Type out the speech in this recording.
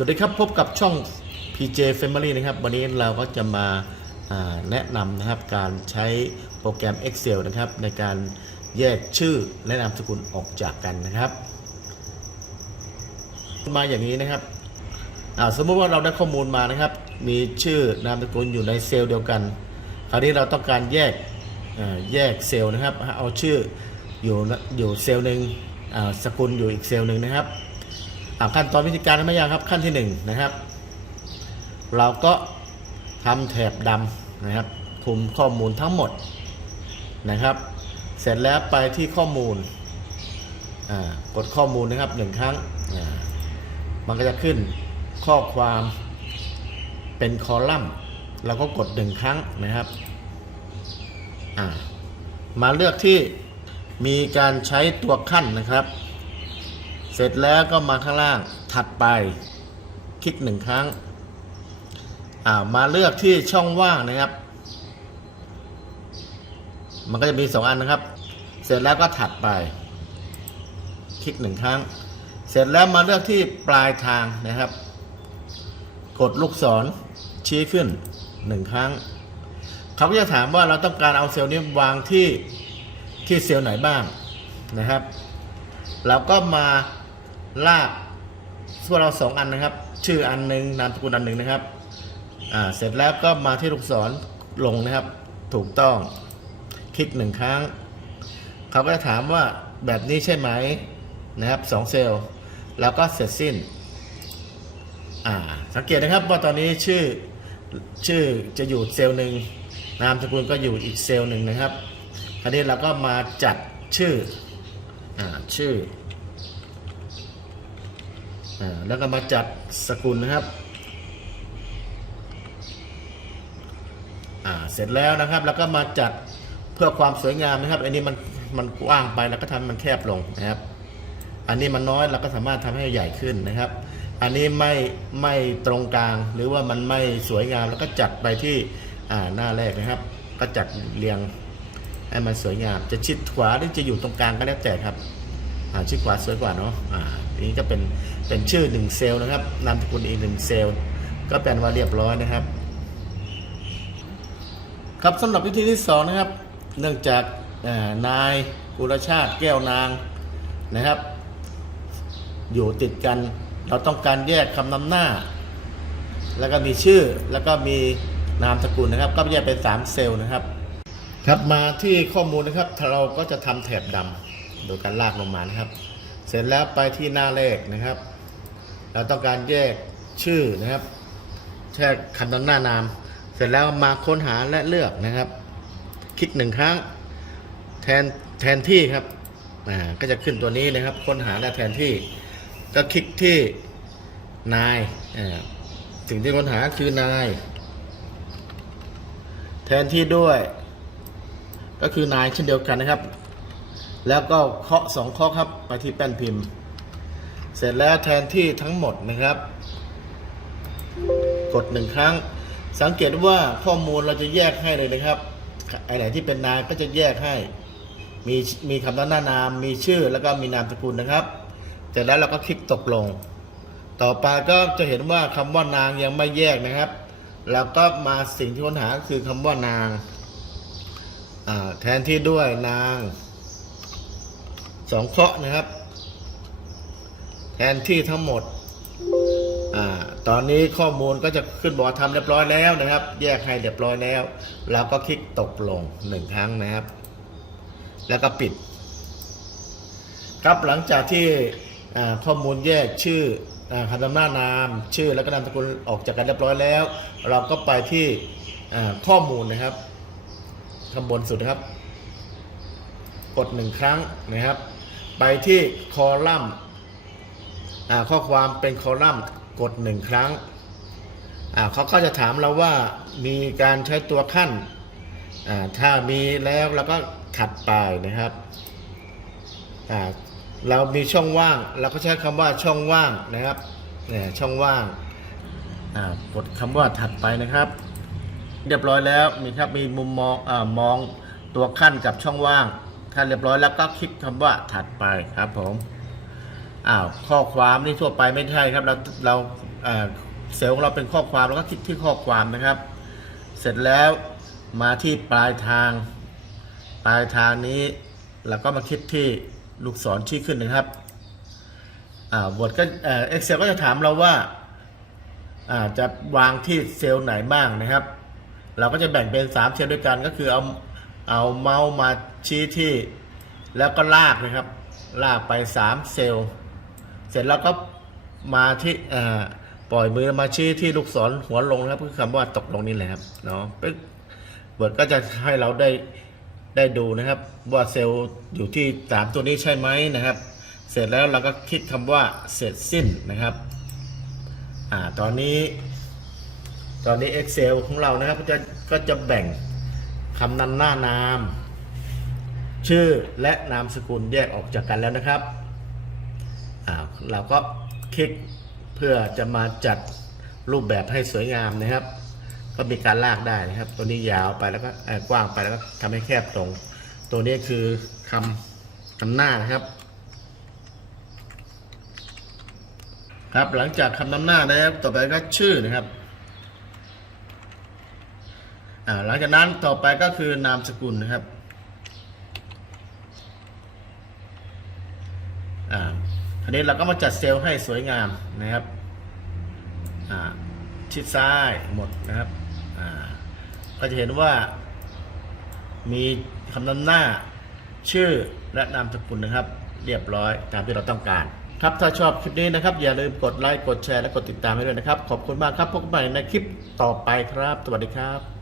สวัสดีครับพบกับช่อง PJ Family นะครับ วันนี้เราก็จะมาาแนะนำนะครับการใช้โปรแกรม Excel นะครับ ในการแยกชื่อและนามสกุลออกจากกันนะครับ มาอย่างนี้นะครับสมมติว่าเราได้ข้อมูลมานะครับ มีชื่อนามสกุลอยู่ในเซลล์เดียวกัน คราวนี้เราต้องการแยกแยกเซลล์นะครับ เอาชื่ออยู่อยู่เซลล์หนึ่งสกุลอยู่อีกเซลล์หนึ่งนะครับ ขั้นตอนวิธีการไม่ยากครับขั้นที่1นะครับ เราก็ทำแถบดำนะครับคุมข้อมูลทั้งหมดนะครับ เสร็จแล้วไปที่ข้อมูลอ่ากดข้อมูลนะครับหนึ่งครั้งอ่ามันก็จะขึ้นข้อความเป็นคอลัมน์เราก็กดหนึ่งครั้งนะครับอ่ามาเลือกที่มีการใช้ตัวขั้นนะครับ เสร็จแล้วก็มาข้างล่างถัดไปคลิกหนึ่งครั้งมาเลือกที่ช่องว่างนะครับ มันก็จะมีสองอันนะครับ เสร็จแล้วก็ถัดไป คลิกหนึ่งครั้ง เสร็จแล้วมาเลือกที่ปลายทางนะครับ กดลูกศรชี้ขึ้นหนึ่งครั้ง เขาก็จะถามว่าเราต้องการเอาเซลล์นี้วางที่ที่เซลล์ไหนบ้างนะครับ เราก็มา ลากส่วนเราสองอันนะครับ ชื่ออันหนึ่งนามสกุลอันหนึ่งนะครับอ่าเสร็จแล้วก็มาที่ลูกศรลงนะครับ ถูกต้อง คลิกหนึ่งครั้ง เขาก็จะถามว่าแบบนี้ใช่ไหมนะครับสองเซลล์แล้วก็เสร็จสิ้นอ่าสังเกตนะครับว่าตอนนี้ชื่อชื่อจะอยู่เซลล์หนึ่งนามสกุลก็อยู่อีกเซลล์หนึ่งนะครับ คราวนี้เราก็มาจัดชื่ออ่าชื่อ แล้วก็มาจัดสกุลนะครับเสร็จแล้วนะครับ แล้วก็มาจัดเพื่อความสวยงามนะครับ อันนี้มันมันกว้างไปแล้วก็ทำมันแคบลงนะครับ อันนี้มันน้อยเราก็สามารถทำให้ใหญ่ขึ้นนะครับ อันนี้ไม่ไม่ตรงกลางหรือว่ามันไม่สวยงามแล้วก็จัดไปที่หน้าแรกนะครับ ก็จัดเรียงให้มันสวยงาม จะชิดขวาหรือจะอยู่ตรงกลางก็แล้วแต่ครับ ชิดขวาสวยกว่าเนาะอ่าอันนี้ก็เป็นเป็นชื่อหนึ่งเซลล์นะครับนามสกุลอีกหนึ่งเซลล์ก็เป็นว่าเรียบร้อยนะครับ ครับสำหรับวิธีที่สองนะครับ เนื่องจากนายกุลชาติแก้วนางนะครับ อยู่ติดกันเราต้องการแยกคำนำหน้า แล้วก็มีชื่อแล้วก็มีนามสกุลนะครับ ก็แยกเป็นสามเซลล์นะครับ ครับมาที่ข้อมูลนะครับเราก็จะทำแถบดำ โดยการลากลงมานะครับ เสร็จแล้วไปที่หน้าเลขนะครับ เราต้องการแยกชื่อนะครับแช่คำนำหน้านาม เสร็จแล้วมาค้นหาและเลือกนะครับ คลิกหนึ่งครั้งแทนแทนที่ครับอ่าก็จะขึ้นตัวนี้นะครับ ค้นหาและแทนที่ ก็คลิกที่นายอ่าสิ่งที่ค้นหาคือนาย แทนที่ด้วย ก็คือนายเช่นเดียวกันนะครับ แล้วก็เคาะสองเคาะครับไปที่แป้นพิมพ์ เสร็จแล้วแทนที่ทั้งหมดนะครับ กดหนึ่งครั้ง สังเกตว่าข้อมูลเราจะแยกให้เลยนะครับไอไหนที่เป็นนายก็จะแยกให้ มีมีคำนั้นหน้านาม มีชื่อแล้วก็มีนามสกุลนะครับ เสร็จแล้วเราก็คลิกตกลง ต่อไปก็จะเห็นว่าคำว่านางยังไม่แยกนะครับแล้วก็มาสิ่งที่ค้นหาคือคำว่านางแทนที่ด้วยนาง สองเคราะห์นะครับ แทนที่ทั้งหมดอ่าตอนนี้ข้อมูลก็จะขึ้นบอกทำเรียบร้อยแล้วนะครับ แยกให้เรียบร้อยแล้ว เราก็คลิกตกลงหนึ่งครั้งนะครับ แล้วก็ปิด ครับหลังจากที่ข้อมูลแยกชื่ออคำนำหน้านาม ชื่อแล้วก็นามสกุลออกจากกันเรียบร้อยแล้ว เราก็ไปที่ข้อมูลนะครับข้างบนสุดนะครับ กดหนึ่งครั้งนะครับ ไปที่คอลัมน์ข้อความเป็นคอลัมน์กดหนึ่งครั้งเขาก็จะถามเราว่ามีการใช้ตัวขั้น ถ้ามีแล้วเราก็ถัดไปนะครับ เรามีช่องว่างเราก็ใช้คำว่าช่องว่างนะครับเนี่ยช่องว่างกดคำว่าถัดไปนะครับ เรียบร้อยแล้วมีครับมีมุมมองอมองตัวขั้นกับช่องว่าง ถ้าเรียบร้อยแล้วก็คลิกคำว่าถัดไปครับผมอ้าวข้อความนี่ทั่วไปไม่ใช่ครับ เราเราเซลล์ของเราเป็นข้อความแล้วก็คลิกที่ข้อความนะครับ เสร็จแล้วมาที่ปลายทาง ปลายทางนี้แล้วก็มาคลิกที่ลูกศรชี้ขึ้นนะครับอ่าบทก็เอ่อ็กเซลก็จะถามเราว่าอ่าจะวางที่เซลล์ไหนบ้างนะครับ เราก็จะแบ่งเป็น 3 เซลล์ด้วยกันก็คือเอา เอาเมาส์มาชี้ที่ แล้วก็ลากนะครับ ลากไป 3 เซลล์ เสร็จแล้วก็มาที่ปล่อยมือมาชี้ที่ลูกศรหัวลงนะครับคือคำว่าตกลงนี่แหละครับเนาะปึ๊กเวิร์ดก็จะให้เราได้ได้ดูนะครับ ว่าเซลล์อยู่ที่สามตัวนี้ใช่ไหมนะครับ เสร็จแล้วเราก็คลิกคำว่าเสร็จสิ้นนะครับอ่าตอนนี้ ตอนนี้ Excel ของเรานะครับก็จะก็จะแบ่ง คำนำหน้านาม ชื่อและนามสกุลแยกออกจากกันแล้วนะครับเราก็คลิกเพื่อจะมาจัดรูปแบบให้สวยงามนะครับ ก็มีการลากได้นะครับ ตัวนี้ยาวไปแล้วก็เออกว้างไปแล้วก็ทำให้แคบตรงตัวนี้คือคำคำหน้านะครับ ครับหลังจากคำนำหน้านะครับต่อไปก็ชื่อนะครับ หลังจากนั้นต่อไปก็คือนามสกุลนะครับอ่าทีนี้เราก็มาจัดเซลล์ให้สวยงามนะครับชิดซ้ายหมดนะครับก็จะเห็นว่ามีคำนำหน้าชื่อและนามสกุลนะครับ เรียบร้อยตามที่เราต้องการ ครับถ้าชอบคลิปนี้นะครับ อย่าลืมกดไลค์กดแชร์และกดติดตามให้ด้วยนะครับ ขอบคุณมากครับพบกันใหม่ในคลิปต่อไปครับ สวัสดีครับ